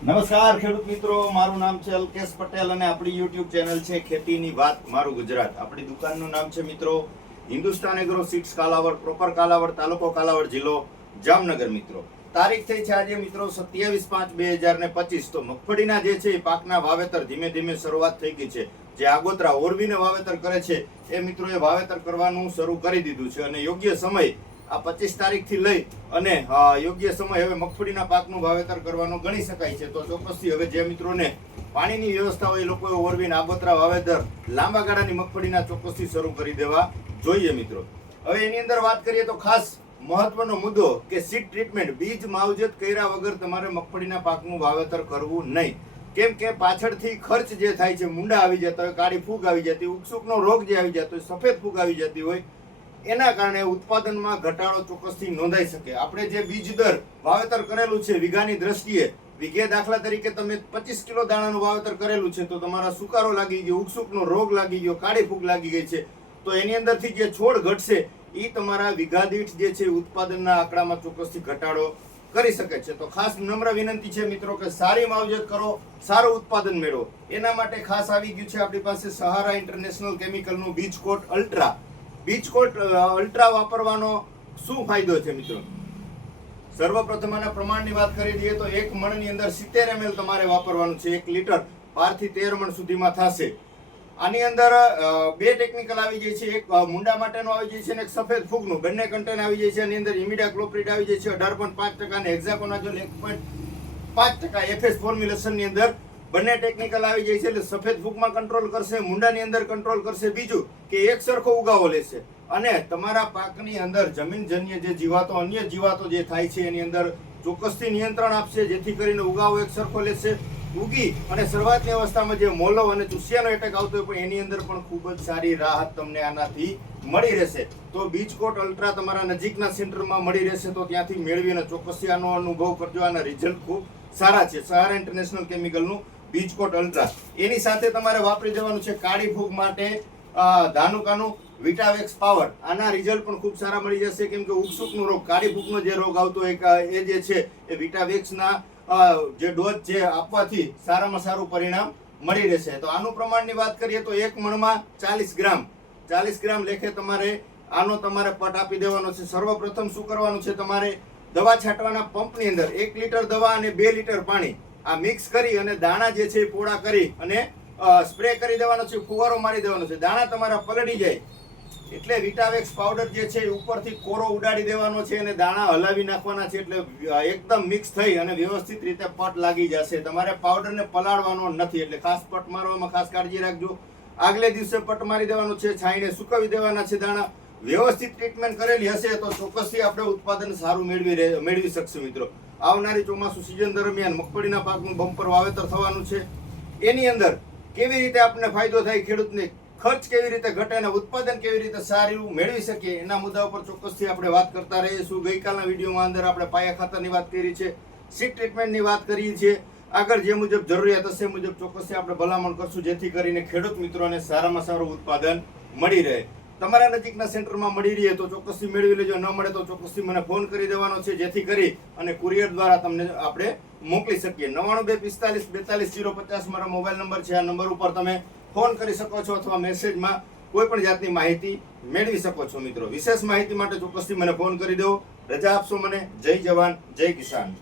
નમસ્કાર ખેડૂત મિત્રો, મારું નામ છે અલ્કેશ પટેલ અને આપણી યુટ્યુબ ચેનલ છે ખેતીની વાત મારું ગુજરાત. આપણી દુકાનનું નામ છે મિત્રો Hindustan agro seeds Kalavad, proper Kalavad, તાલુકો કાલાવડ, જિલ્લો જામનગર. મિત્રો તારીખ થઈ છે આજે મિત્રો 27/5/2025. તો મગફળીના જે છે એ પાકના વાવેતર ધીમે ધીમે શરૂઆત થઈ ગઈ છે. જે આગોતરા ઓરવીને વાવેતર કરે છે એ મિત્રોએ વાવેતર કરવાનું શરૂ કરી દીધું છે અને યોગ્ય સમય આ 25 તારીખથી લઈ અને યોગ્ય સમય હવે મગફળીના પાકનું વાવેતર કરવાનું ગણી શકાય છે. તો ચોક્કસથી હવે જે મિત્રોને પાણીની વ્યવસ્થા હોય એ લોકોએ ઓરવીને આગોતરા વાવેતર લાંબા ગાળાની મગફળીના ચોક્કસથી શરૂ કરી દેવા જોઈએ મિત્રો. હવે એની અંદર વાત કરીએ તો ખાસ મહત્વનો મુદ્દો કે સીડ ટ્રીટમેન્ટ, બીજ માવજત કર્યા વગર તમારે મગફળીના પાકનું વાવેતર કરવું નહીં. કેમ કે પાછળથી ખર્ચ જે થાય છે, મુંડા આવી જતા હોય, કાળી ફૂગ આવી જતી, ઉકસુકનો રોગ જે આવી જતો હોય, સફેદ ફૂગ આવી જતી હોય, એના કારણે ઉત્પાદનમાં ઘટાડો ચોક્કસથી નોંધાઈ શકે. આપણે જે બીજ દર વાવેતર કરેલું છે વીઘાની દ્રષ્ટિએ, વીઘે દાખલા તરીકે તમે 25 કિલો દાણાનું વાવેતર કરેલું છે, તો તમારા સુકારો લાગી ગયો, ઉકસુકનો રોગ લાગી ગયો, કાળી ફૂગ લાગી ગઈ છે, તો એની અંદરથી જે છોડ ઘટશે એ તમારા વીઘા દીઠ જે છે ઉત્પાદનના આંકડામાં ચોક્કસથી ઘટાડો કરી શકે છે. તો ખાસ નમ્ર વિનંતી છે મિત્રો કે સારી માવજત કરો, સારું ઉત્પાદન મેળવો. એના માટે ખાસ આવી ગયું છે આપણી પાસે સહારા ઇન્ટરનેશનલ કેમિકલનું બીજકોટ અલ્ટ્રા. બીજકોટ અલ્ટ્રા વાપરવાનો શું ફાયદો છે મિત્રો? સર્વપ્રથમ આના પ્રમાણની વાત કરી દઈએ તો 1 મણની અંદર 70 ml તમારે વાપરવાનું છે. 1 લીટર 12 થી 13 મણ સુધીમાં થશે. આની અંદર બે ટેકનિકલ આવી જાય છે. એક મુંડા માટેનો આવી જાય છે અને એક સફેદ ફૂગનું. બંને કન્ટેન આવી જાય છે. આની અંદર ઇમિડાક્લોપ્રિડ આવી જાય છે 18.5% અને હેક્સાકોનાઝોલ 1.5%. એફએસ ફોર્મ્યુલેશનની અંદર બંને ટેકનિકલ આવી જાય છે. એટલે સફેદ ફૂગમાં કંટ્રોલ કરશે, મુંડાની અંદર કંટ્રોલ કરશે. બીજું કે એક સરખો ઉગાવો લેશે અને તમારા પાકની અંદર જમીનજન્ય જે જીવાતો, અન્ય જીવાતો જે થાય છે એની અંદર ચોક્કસથી નિયંત્રણ આપશે, જેથી કરીને ઉગાવો એક સરખો લેશે. ઉગી અને શરૂઆતની અવસ્થામાં જે મોલો અને ચૂસિયાનો એટેક આવતો હોય પણ એની અંદર પણ ખૂબ જ સારી રાહત તમને આનાથી મળી રહેશે. તો બીજકોટ અલ્ટ્રા તમારા નજીકના સેન્ટરમાં મળી રહેશે, તો ત્યાંથી મેળવીને ચોક્કસથી આનો અનુભવ કરજો. આના રિઝલ્ટ ખૂબ સારા છે. સહારા ઇન્ટરનેશનલ કેમિકલનું બીજકોટ અલ્ટ્રા. એની સાથે તમારે વાપરી જવાનું છે કાળી ફૂગ માટે ધાનુકાનું વિટાવેક્સ પાવર. આના રિઝલ્ટ પણ ખૂબ સારા મળી જશે. કેમ કે ઉકસુકનો રોગ, કાળી ફૂગનો જે રોગ આવતો હોય એ જે છે એ વિટાવેક્સના જે ડોઝ છે આપવાથી સારામાં સારું પરિણામ મળી રહેશે. તો આનું પ્રમાણની વાત કરીએ તો 1 મણમાં 40 ગ્રામ લેખે તમારે આનો તમારે પટ આપી દેવાનો છે. સર્વપ્રથમ શું કરવાનું છે, તમારે દવા છાંટવાના પંપની અંદર 1 લીટર દવા અને 2 લીટર પાણી આ મિક્સ કરી અને દાણા જે છે પોળા કરી અને સ્પ્રે કરી દેવાનો છે, ફુવારો મારી દેવાનો છે. દાણા તમારા પલળી જાય એટલે વિટાવેક્સ પાવડર જે છે ઉપરથી કોરો ઉડાડી દેવાનો છે અને દાણા હલાવી નાખવાના છે. એટલે એકદમ મિક્સ થઈ અને વ્યવસ્થિત રીતે પટ લાગી જશે. તમારે પાવડરને પલાળવાનો નથી, એટલે ખાસ પટ મારવામાં ખાસ કાળજી રાખજો. આગલે દિવસે પટ મારી દેવાનો છે, છાંયને સુકવી દેવાના છે દાણા. વ્યવસ્થિત ટ્રીટમેન્ટ કરેલી હશે તો ચોક્કસથી આપણે ઉત્પાદન સારું મેળવી શકશું મિત્રો. આવનારી ચોમાસુ સિઝન દરમિયાન મગફળીના પાકનું બમ્પર વાવેતર થવાનું છે. એની અંદર કેવી રીતે આપણને ફાયદો થાય, ખેડૂતને ખર્ચ કેવી રીતે ઘટે અને ઉત્પાદન કેવી રીતે સારું મેળવી શકીએ, એના મુદ્દા ઉપર ચોક્કસથી આપણે વાત કરતા રહીશું. ગઈકાલના વિડીયોમાં અંદર આપણે પાયા ખાતરની વાત કરી છે, સીડ ટ્રીટમેન્ટની વાત કરી છે. આગળ જે મુજબ જરૂરિયાત હશે મુજબ ચોક્કસથી આપણે ભલામણ કરશું, જેથી કરીને ખેડૂત મિત્રોને સારામાં સારું ઉત્પાદન મળી રહે. તમારા નજીકના સેન્ટરમાં મળી રહે તો ચોક્કસથી મેળવી લેજો. ન મળે તો ચોક્કસથી મને ફોન કરી દેવાનો છે, જેથી કરી અને કુરિયર દ્વારા તમને આપણે મોકલી શકીએ. 9245424050 મારો મોબાઈલ નંબર છે. આ નંબર ઉપર તમે ફોન કરી શકો છો અથવા મેસેજમાં કોઈ પણ જાતની માહિતી મેળવી શકો છો મિત્રો. વિશેષ માહિતી માટે ચોક્કસથી મને ફોન કરી દો. રજા આપશો મને. જય જવાન, જય કિસાન.